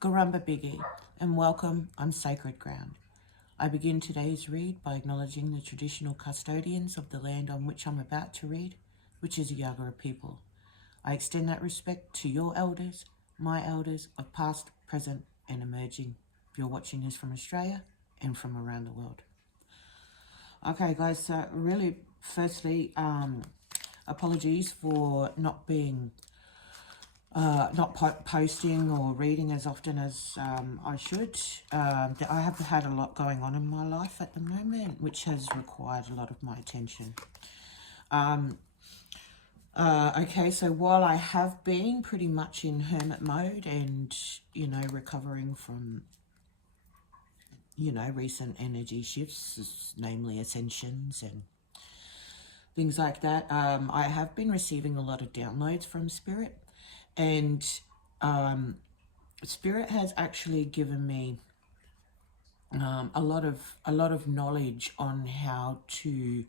Garumba Biggie, and welcome on sacred ground. I begin today's read by acknowledging the traditional custodians of the land on which I'm about to read, which is the Yagara people. I extend that respect to your elders, my elders of past, present, and emerging, if you're watching this from Australia and from around the world. Okay, guys, so really, firstly, apologies for not being not posting or reading as often as I should. I have had a lot going on in my life at the moment, which has required a lot of my attention. Okay, so while I have been pretty much in hermit mode and, recovering from, recent energy shifts, namely ascensions and things like that, I have been receiving a lot of downloads from Spirit. And Spirit has actually given me a lot of knowledge on how to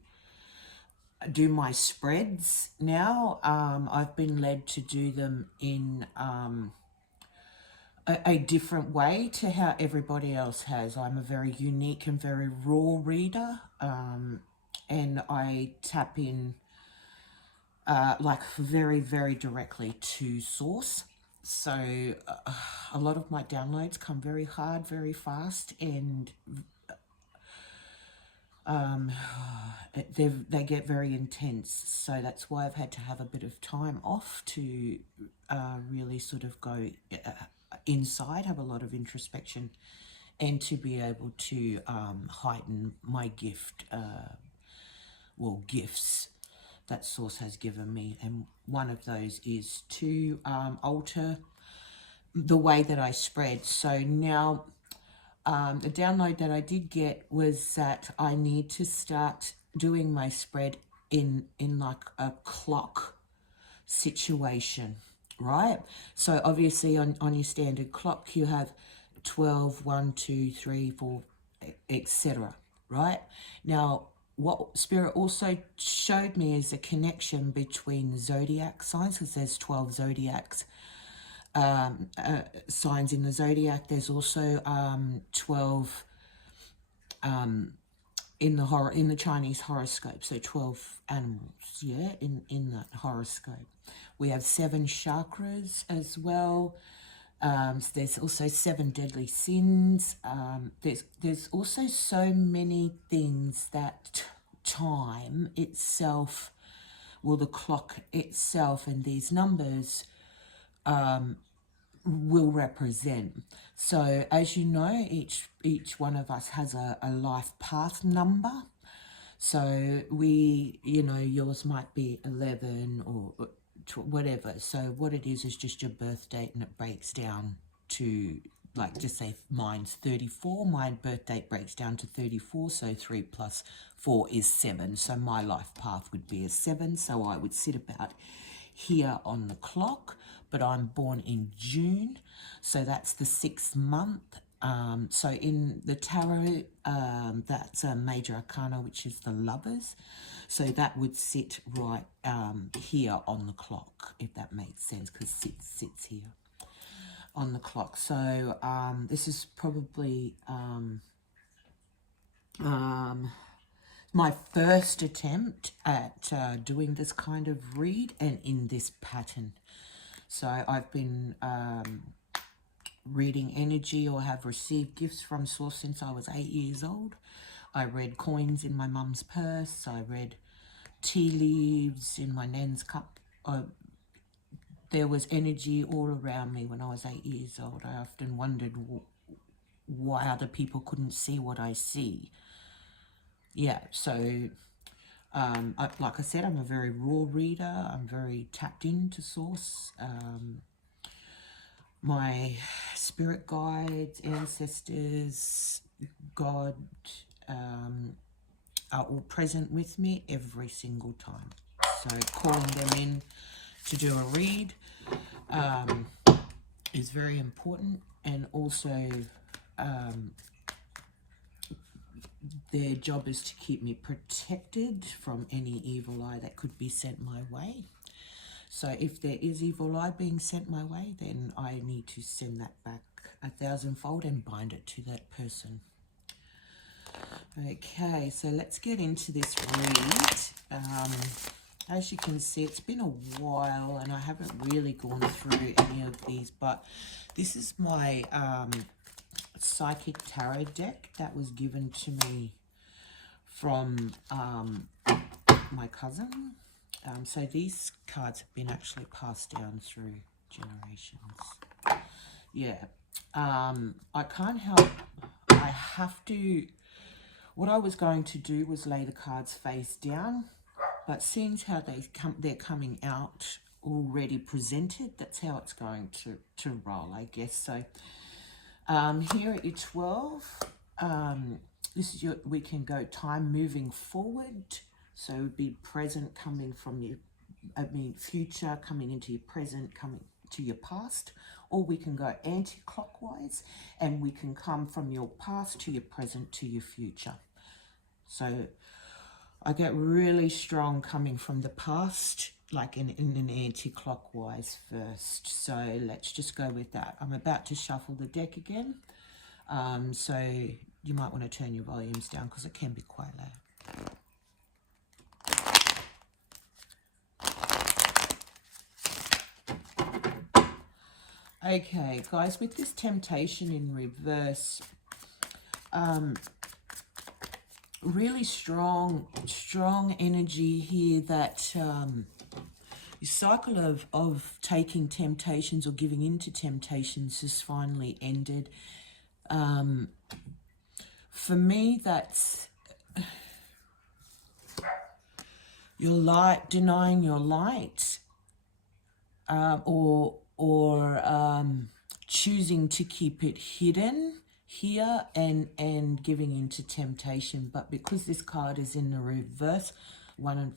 do my spreads now. I've been led to do them in a different way to how everybody else has. I'm a very unique and very raw reader, and I tap in like very, very directly to source. So a lot of my downloads come very hard, very fast, and they get very intense. So that's why I've had to have a bit of time off to really sort of go inside, have a lot of introspection, and to be able to heighten my gift, gifts that source has given me. And one of those is to alter the way that I spread. So now the download that I did get was that I need to start doing my spread in like a clock situation, right? So obviously on your standard clock you have 12, 1, 2, 3, 4, etc., right? Now what Spirit also showed me is a connection between the zodiac signs, because there's 12 zodiacs, signs in the zodiac. There's also 12 in the Chinese horoscope, so 12 animals, yeah, in that horoscope. We have 7 chakras as well. So there's also 7 deadly sins. There's also so many things that time itself, the clock itself and these numbers will represent. So as you know, each one of us has a life path number. So yours might be 11 or whatever. So what it is just your birth date, and it breaks down to, like, just say mine's 34, my birth date breaks down to 34, so 3 plus 4 is 7. So my life path would be a 7, so I would sit about here on the clock, but I'm born in June, so that's the 6th month. So in the tarot, that's a major arcana, which is the Lovers. So that would sit right here on the clock, if that makes sense, because sits here on the clock. So this is probably my first attempt at doing this kind of read and in this pattern. So I've been reading energy, or have received gifts from source since I was 8 years old. I read coins in my mum's purse. I read tea leaves in my nan's cup. There was energy all around me when I was 8 years old. I often wondered why other people couldn't see what I see. Yeah, so like I said, I'm a very raw reader. I'm very tapped into source. My spirit guides, ancestors, God are all present with me every single time. So calling them in to do a read is very important, and also their job is to keep me protected from any evil eye that could be sent my way. So if there is evil eye being sent my way, then I need to send that back a thousandfold and bind it to that person. Okay, so let's get into this read. As you can see, it's been a while and I haven't really gone through any of these, but this is my Psychic Tarot deck that was given to me from my cousin. So these cards have been actually passed down through generations. Yeah. I can't help, I have to, what I was going to do was lay the cards face down, but seeing how they're coming out already presented, that's how it's going to roll, I guess. So here at your 12, this is we can go time moving forward. So it would be present coming from your, future coming into your present, coming to your past, or we can go anti-clockwise and we can come from your past to your present to your future. So I get really strong coming from the past, like in an anti-clockwise first. So let's just go with that. I'm about to shuffle the deck again. So you might want to turn your volumes down because it can be quite loud. Okay, guys, with this temptation in reverse, really strong energy here that your cycle of taking temptations or giving into temptations has finally ended. For me, that's your light, denying your light, or choosing to keep it hidden here and giving into temptation. But because this card is in the reverse, 1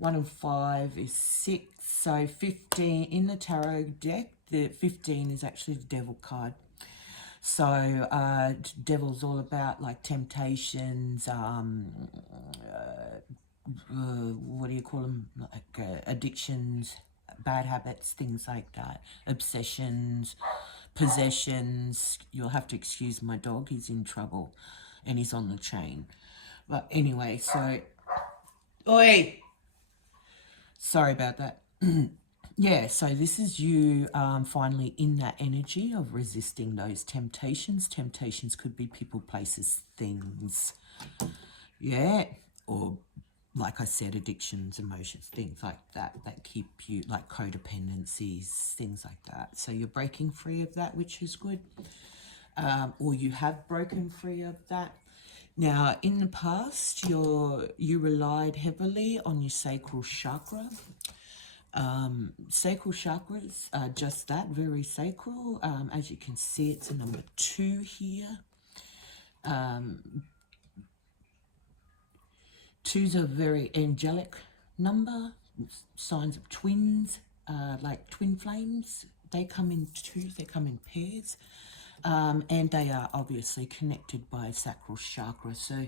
and 5 is 6, so 15 in the tarot deck. The 15 is actually the devil card. So devil's all about like temptations, what do you call them, like addictions, bad habits, things like that, obsessions, possessions. You'll have to excuse my dog, he's in trouble and he's on the chain. But anyway, so oi, sorry about that. Yeah, so this is you finally in that energy of resisting those temptations. Temptations could be people, places, things. Yeah, or like I said, addictions, emotions, things like that keep you, like codependencies, things like that. So you're breaking free of that, which is good. Or you have broken free of that. Now, in the past, you relied heavily on your sacral chakra. Sacral chakras are just that, very sacral. As you can see, it's a number 2 here. 2's a very angelic number, signs of twins, like twin flames. They come in 2s, they come in pairs, and they are obviously connected by sacral chakra. So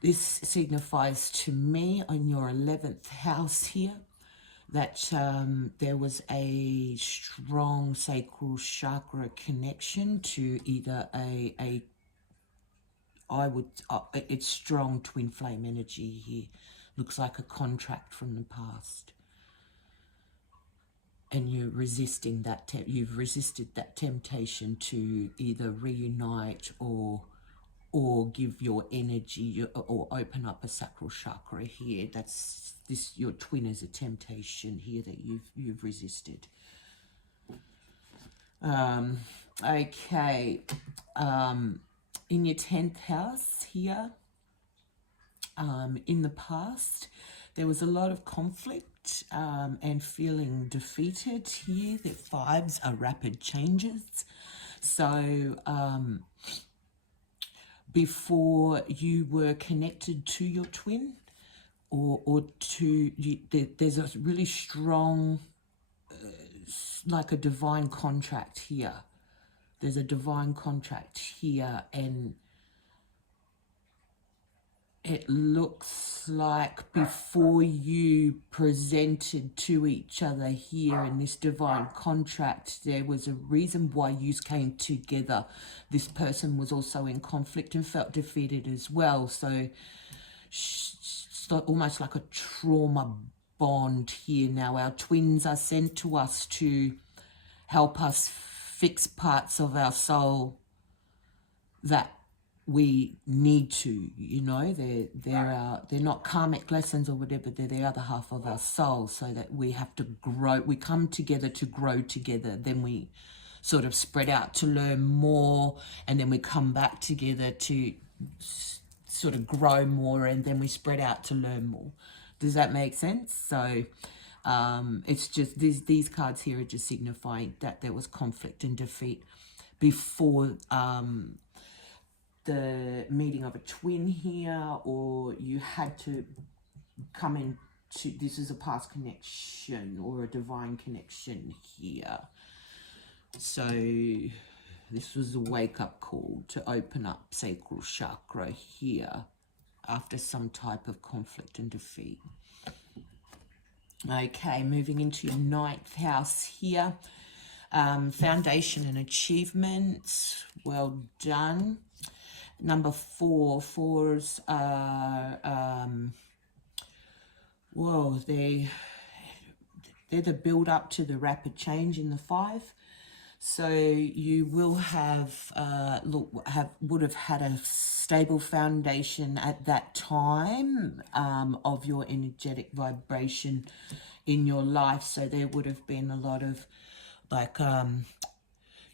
this signifies to me on your 11th house here that there was a strong sacral chakra connection to either it's strong twin flame energy here. Looks like a contract from the past. And you're resisting that, you've resisted that temptation to either reunite or give your energy or open up a sacral chakra here. That's this, your twin is a temptation here that you've resisted. Okay. In your 10th house here, in the past, there was a lot of conflict and feeling defeated here. The 5s are rapid changes. So before you were connected to your twin, or to you, there's a really strong, like a divine contract here. There's a divine contract here, and it looks like before you presented to each other here in this divine contract, there was a reason why you came together. This person was also in conflict and felt defeated as well. So it's almost like a trauma bond here now. Our twins are sent to us to help us fix parts of our soul that we need to, you know, they're not karmic lessons or whatever, they're the other half of our soul, so that we have to grow. We come together to grow together, then we sort of spread out to learn more, and then we come back together to sort of grow more, and then we spread out to learn more. Does that make sense? So it's just these cards here are just signifying that there was conflict and defeat before the meeting of a twin here, or you had to come into, this is a past connection or a divine connection here. So this was a wake-up call to open up sacral chakra here after some type of conflict and defeat. Okay, moving into your 9th house here. Foundation and achievements. Well done. Number 4, 4s are, whoa, they're the build up to the rapid change in the 5. So you will have, would have had a stable foundation at that time of your energetic vibration in your life. So there would have been a lot of like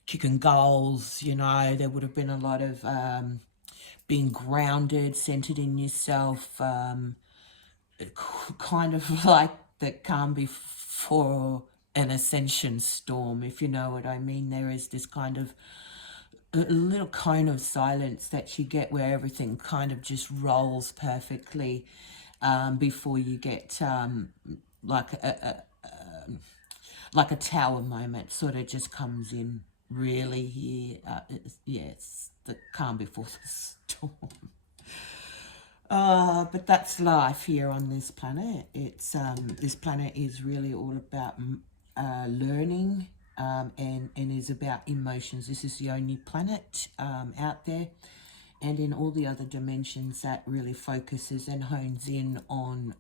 kicking goals, you know, there would have been a lot of being grounded, centered in yourself, kind of like the calm before an ascension storm, if you know what I mean. There is this kind of a little cone of silence that you get where everything kind of just rolls perfectly before you get like a tower moment sort of just comes in really here. Yes, the calm before the storm. But that's life here on this planet. It's this planet is really all about learning and is about emotions. This is the only planet out there, and in all the other dimensions, that really focuses and hones in on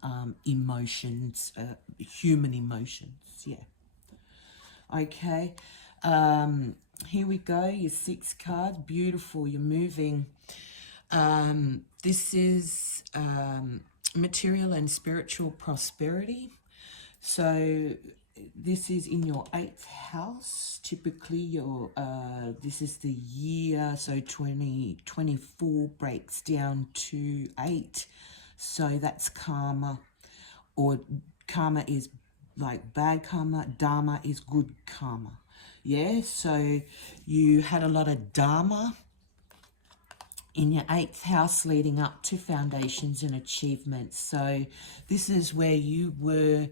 emotions, human emotions. Yeah. Okay. Here we go. Your 6th card. Beautiful. You're moving. This is material and spiritual prosperity. So this is in your 8th house. Typically your this is the year, so 2024 breaks down to 8. So that's karma, or karma is like bad karma, dharma is good karma. Yeah, so you had a lot of dharma in your 8th house leading up to foundations and achievements. So this is where you were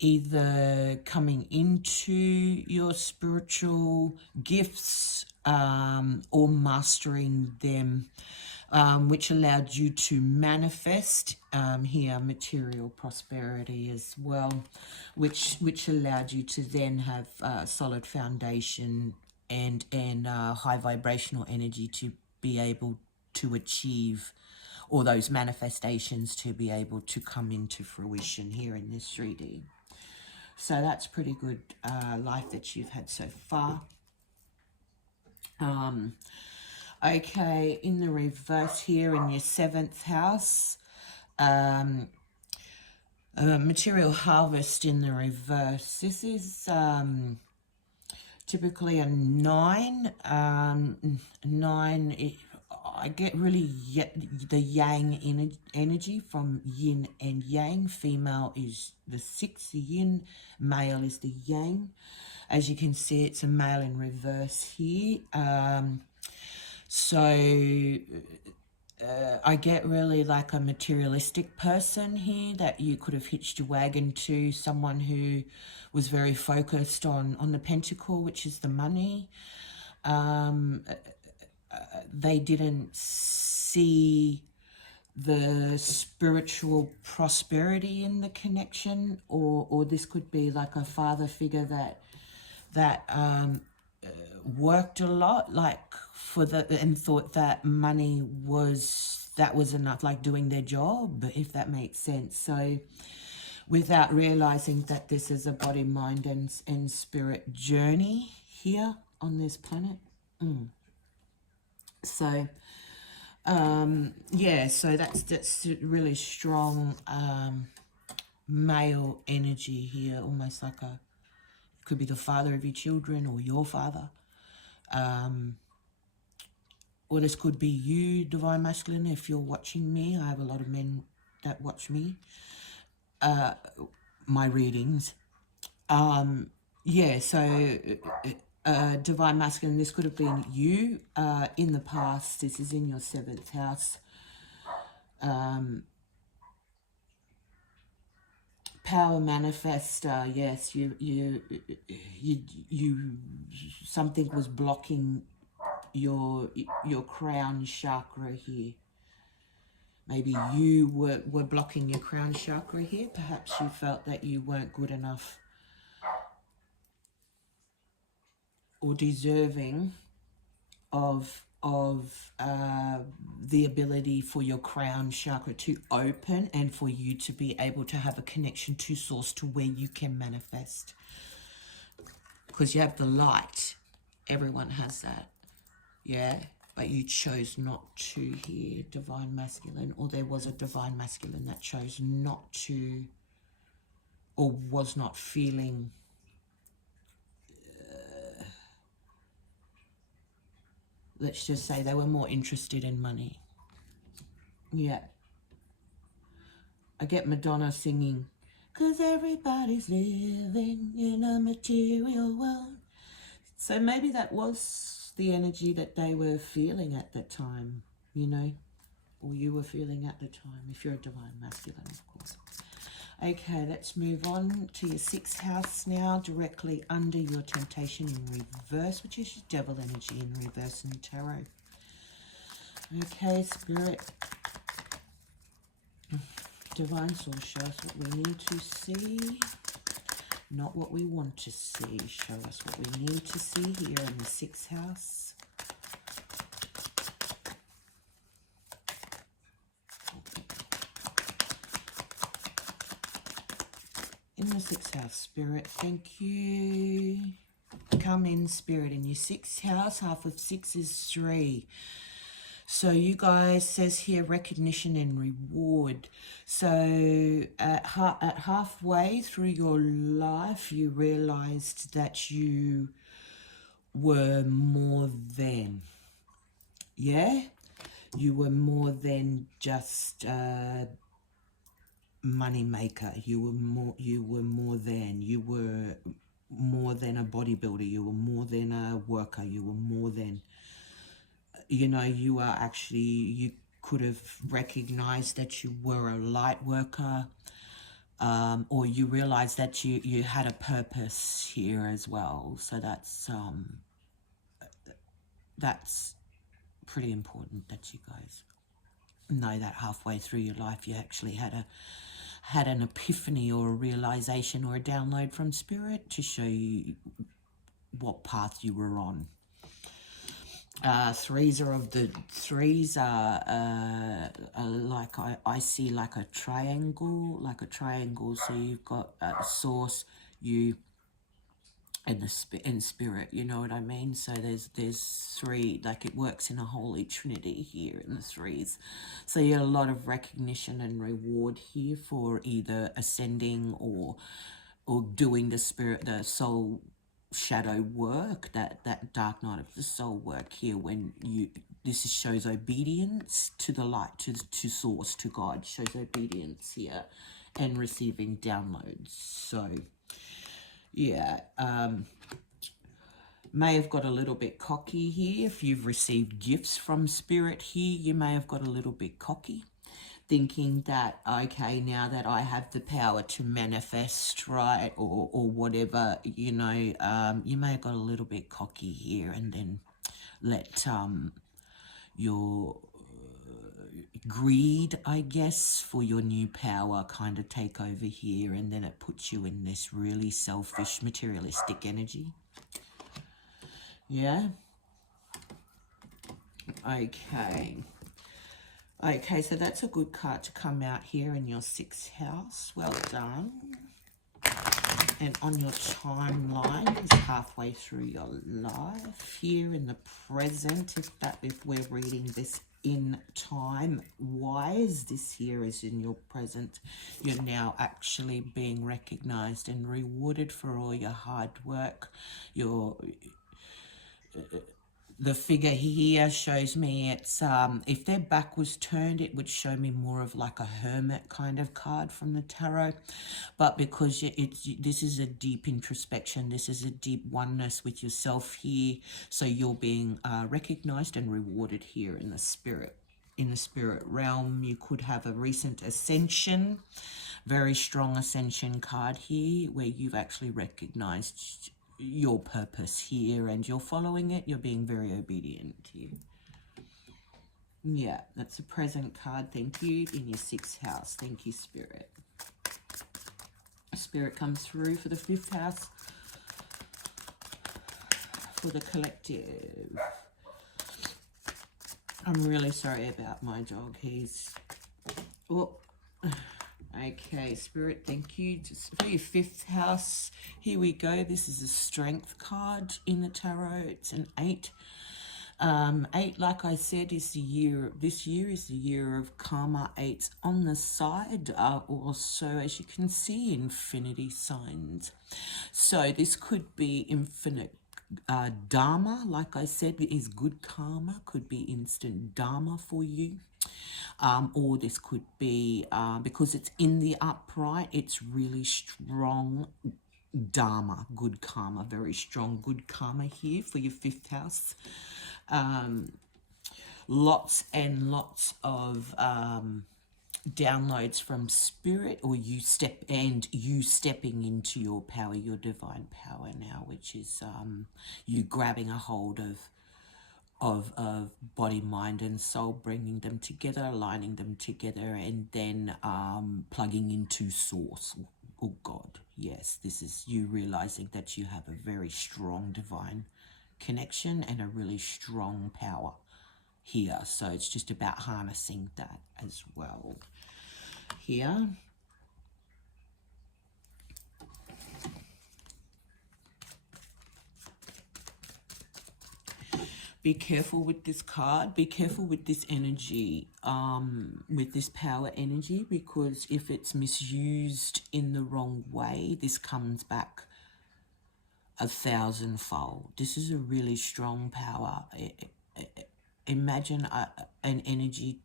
either coming into your spiritual gifts or mastering them, which allowed you to manifest here material prosperity as well, which allowed you to then have a solid foundation and high vibrational energy to be able to achieve all those manifestations, to be able to come into fruition here in this 3D. So that's pretty good life that you've had so far. Okay, in the reverse here in your 7th house, material harvest in the reverse. This is typically a 9. 9, I get really the yang energy from yin and yang. Female is the 6, the yin. Male is the yang. As you can see, it's a male in reverse here. So I get really like a materialistic person here, that you could have hitched a wagon to, someone who was very focused on the pentacle, which is the money. They didn't see the spiritual prosperity in the connection, or this could be like a father figure that worked a lot, like for the, and thought that money was enough, like doing their job, if that makes sense. So without realizing that this is a body, mind, and spirit journey here on this planet. So yeah, so that's really strong male energy here, almost like a, could be the father of your children or your father. Or this could be you, divine masculine, if you're watching me. I have a lot of men that watch me, my readings. Yeah, so divine masculine, this could have been you in the past. This is in your 7th house. Power manifester, yes, you something was blocking your crown chakra here. Maybe you were blocking your crown chakra here. Perhaps you felt that you weren't good enough or deserving of the ability for your crown chakra to open and for you to be able to have a connection to source, to where you can manifest. Because you have the light. Everyone has that. Yeah. But you chose not to here, divine masculine, or there was a divine masculine that chose not to, or was not feeling let's just say they were more interested in money. Yeah. I get Madonna singing, 'cause everybody's living in a material world. So maybe that was the energy that they were feeling at that time, you know, or you were feeling at the time, if you're a divine masculine, of course. Okay, let's move on to your 6th house now, directly under your temptation in reverse, which is your devil energy in reverse in tarot. Okay, Spirit, divine source, show us what we need to see, not what we want to see. Show us what we need to see here in the 6th house. In the 6th house, Spirit, thank you. Come in, Spirit, in your 6th house. Half of 6 is 3. So you guys, says here, recognition and reward. So at halfway through your life, you realized that you were more than, yeah? You were more than just money maker. You were more than a bodybuilder. You were more than a worker. You were more than, you know, you are actually, you could have recognized that you were a light worker, or you realized that you had a purpose here as well. So that's pretty important that you guys know that halfway through your life you actually had an epiphany or a realization or a download from Spirit to show you what path you were on. Threes are like, I see like a triangle, so you've got source, you, and in spirit, you know what I mean? So there's 3, like it works in a holy trinity here in the 3s. So you get a lot of recognition and reward here for either ascending or doing the soul shadow work, that dark night of the soul work here, when this shows obedience to the light, to source, to God, shows obedience here, and receiving downloads. So yeah, may have got a little bit cocky here. If you've received gifts from Spirit here, you may have got a little bit cocky, thinking that, okay, now that I have the power to manifest, right, or whatever, you know, you may have got a little bit cocky here, and then let your greed, I guess, for your new power kind of take over here, and then it puts you in this really selfish, materialistic energy. Yeah? Okay. Okay, so that's a good card to come out here in your 6th house. Well done. And on your timeline is halfway through your life. Here in the present, if we're reading this in time wise, this here is in your present. You're now actually being recognized and rewarded for all your hard work. The figure here shows me it's, if their back was turned, it would show me more of like a hermit kind of card from the tarot. But because this is a deep introspection, this is a deep oneness with yourself here. So you're being recognized and rewarded here in the spirit. In the spirit realm, you could have a recent ascension, very strong ascension card here, where you've actually recognized your purpose here and you're following it. You're being very obedient here. Yeah, that's a present card. Thank you. In your 6th house. Thank you, Spirit. Spirit comes through for the 5th house. For the collective. I'm really sorry about my dog. He's... Oh... Okay, Spirit, thank you. Just for your 5th house, here we go. This is a strength card in the tarot. It's an 8. 8, like I said, is the year. This year is the year of karma. 8's on the side are also, as you can see, infinity signs. So this could be infinite dharma. Like I said, is good karma. Could be instant dharma for you. Or this could be, because it's in the upright, it's really strong dharma, good karma, very strong good karma here for your 5th house. Lots and lots of downloads from spirit, or you stepping into your power, your divine power now, which is you grabbing a hold of body, mind, and soul, bringing them together, aligning them together, and then plugging into source. Oh God, yes, this is you realizing that you have a very strong divine connection and a really strong power here. So it's just about harnessing that as well here. Be careful with this card. Be careful with this energy, with this power energy, because if it's misused in the wrong way, this comes back 1,000-fold. This is a really strong power. Imagine an energy.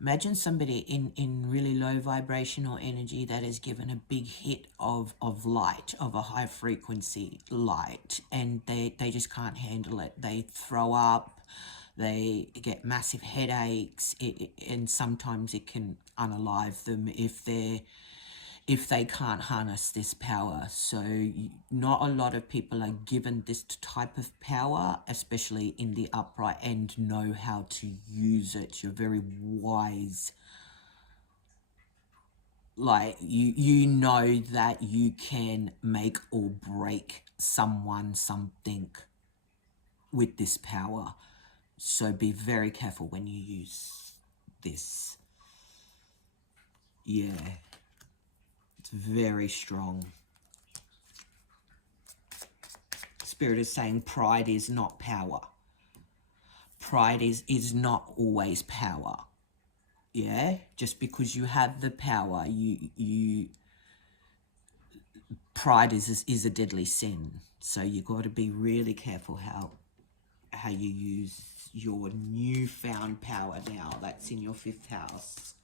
Imagine somebody in really low vibrational energy that is given a big hit of light, of a high frequency light, and they just can't handle it. They throw up, they get massive headaches, and sometimes it can unalive them if they can't harness this power. So not a lot of people are given this type of power, especially in the upright, and know how to use it. You're very wise. Like, you know that you can make or break someone, something with this power. So be very careful when you use this. Yeah. It's very strong. Spirit is saying pride is not power. Pride is not always power. Yeah? Just because you have the power, pride is a deadly sin. So you got to be really careful how you use your newfound power now. That's in your 5th house.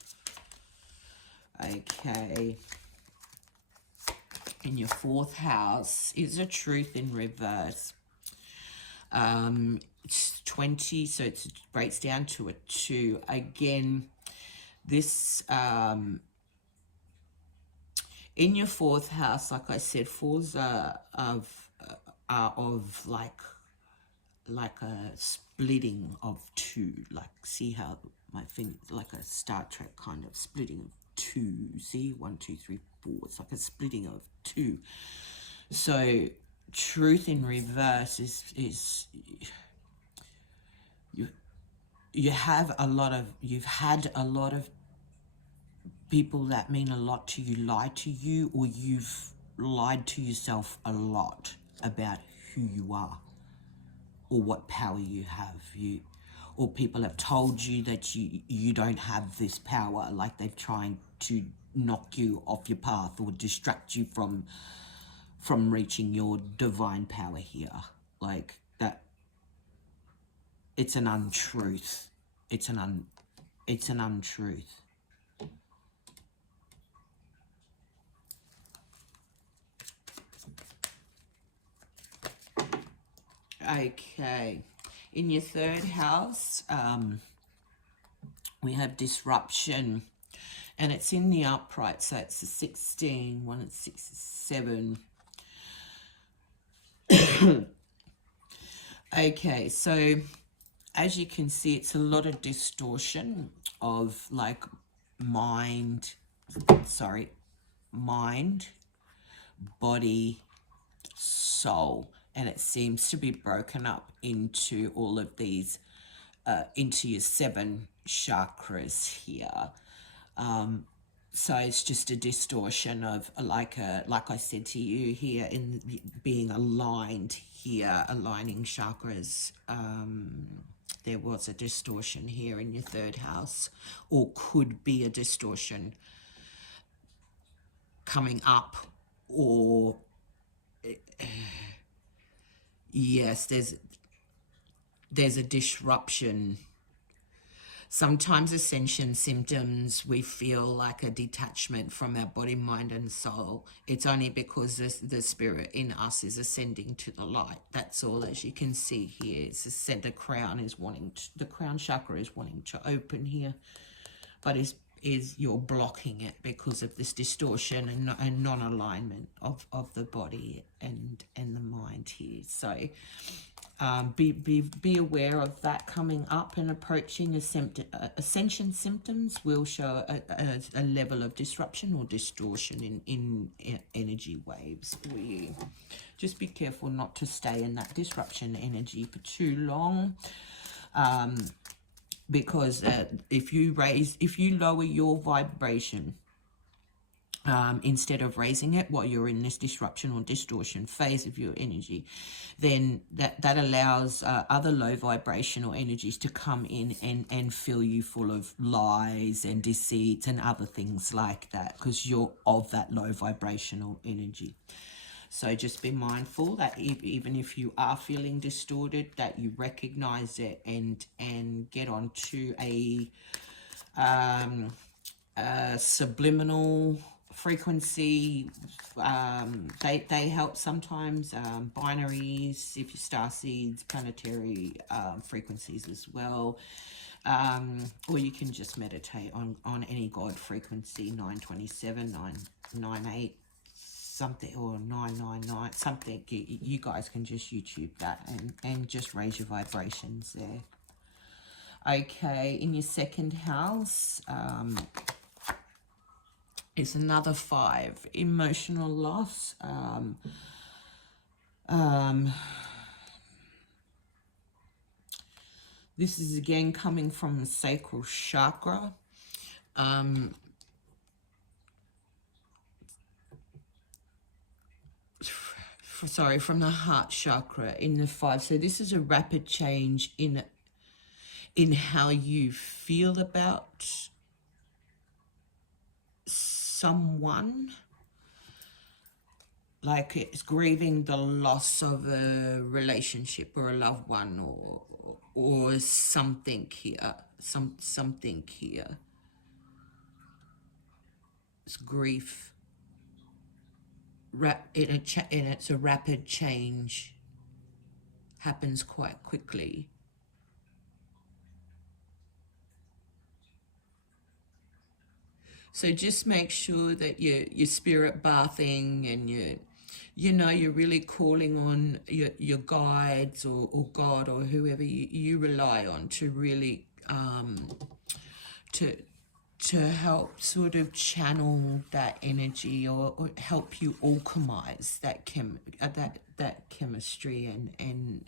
Okay. In your 4th house is a truth in reverse. It's 20, so it breaks down to a 2. Again, this in your 4th house, like I said, 4s are of like a splitting of 2. Like, see how my thing, like a Star Trek kind of splitting of two. See, 1, 2, 3, 4. It's like a splitting of two. So truth in reverse is you've had a lot of people that mean a lot to you lie to you, or you've lied to yourself a lot about who you are or what power you have. Or people have told you that you don't have this power, like they're trying to knock you off your path or distract you from reaching your divine power here. Like that, it's an untruth. It's an untruth. Okay, in your third house, we have disruption, and it's in the upright, so it's a 16, 1 and 6, 7. Okay, so as you can see, it's a lot of distortion of like mind, body, soul, and it seems to be broken up into all of these, into your 7 chakras here. So it's just a distortion of like I said to you here, in being aligned here, aligning chakras. There was a distortion here in your third house, or could be a distortion coming up, or yes, there's a disruption. Sometimes ascension symptoms, we feel like a detachment from our body, mind, and soul. It's only because the spirit in us is ascending to the light. That's all. As you can see here, it's the crown is wanting to, the crown chakra is wanting to open here, but you're blocking it because of this distortion and non-alignment of the body and the mind here. So be aware of that coming up, and approaching ascension symptoms will show a level of disruption or distortion in energy waves for you. Just be careful not to stay in that disruption energy for too long, because if you lower your vibration, instead of raising it while you're in this disruption or distortion phase of your energy, then that allows other low vibrational energies to come in and fill you full of lies and deceit and other things like that, because you're of that low vibrational energy. So just be mindful that even if you are feeling distorted, that you recognize it and get onto a subliminal frequency. They help sometimes. Binaries, if you star seeds, planetary frequencies as well. Or you can just meditate on any God frequency, 927, 998, something, or 999, something. You guys can just YouTube that and just raise your vibrations there. Okay, in your second house, is another 5, emotional loss. This is again coming from the sacral chakra. From the heart chakra in the 5. So this is a rapid change in how you feel about someone, like it's grieving the loss of a relationship or a loved one, or something here, something here. It's grief, and it's a rapid change, happens quite quickly. So just make sure that you're spirit bathing, and you're really calling on your guides or God or whoever you rely on to really to help sort of channel that energy, or help you alchemize that that chemistry, and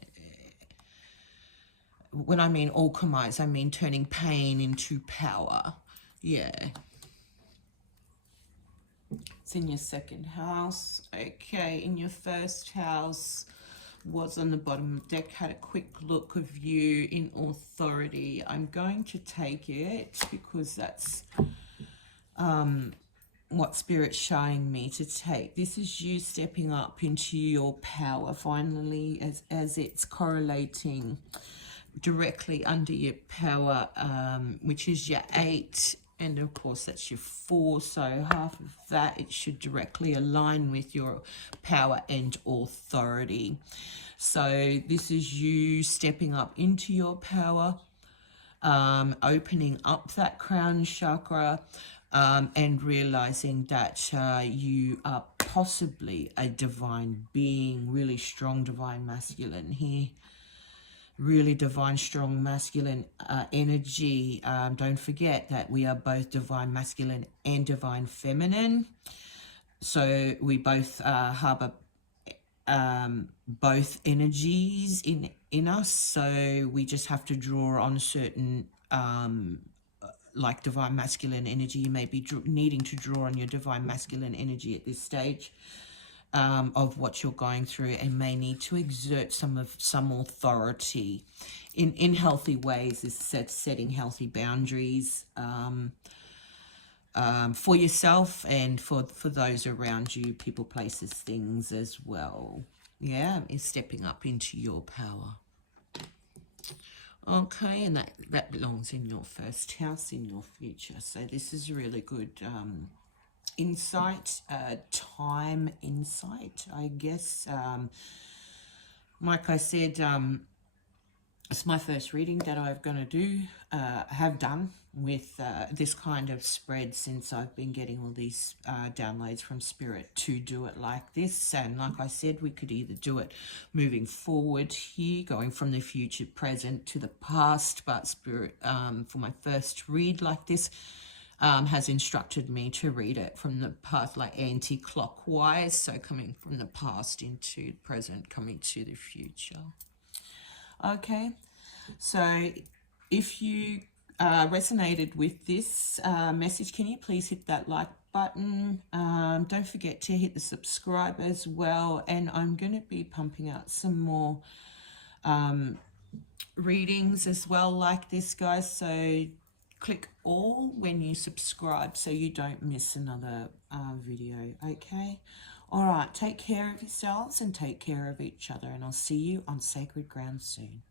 when I mean alchemize, I mean turning pain into power. Yeah. It's in your second house. Okay, in your first house was on the bottom of the deck, had a quick look of you in authority. I'm going to take it because that's what Spirit's showing me to take. This is you stepping up into your power finally, as it's correlating directly under your power, which is your 8, and of course that's your 4, so half of that, it should directly align with your power and authority. So this is you stepping up into your power, opening up that crown chakra, and realizing that you are possibly a divine being, really strong divine masculine here. Really divine, strong, masculine energy. Don't forget that we are both divine masculine and divine feminine. So we both harbor both energies in us. So we just have to draw on certain, like divine masculine energy. You may be needing to draw on your divine masculine energy at this stage. Of what you're going through, and may need to exert some authority in healthy ways, is setting healthy boundaries for yourself and for those around you, people, places, things as well. Yeah, is stepping up into your power. Okay, and that belongs in your first house, in your future. So this is really good insight, time insight, I guess. Like I said, it's my first reading that I'm going to do, have done with this kind of spread, since I've been getting all these downloads from Spirit to do it like this. And like I said, we could either do it moving forward here, going from the future, present to the past, but Spirit, for my first read like this, has instructed me to read it from the past, like anti-clockwise, so coming from the past into the present, coming to the future. Okay, so if you resonated with this message, can you please hit that like button? Don't forget to hit the subscribe as well, and I'm going to be pumping out some more readings as well like this, guys, so click all when you subscribe so you don't miss another video. Okay, all right, take care of yourselves and take care of each other, and I'll see you on sacred ground soon.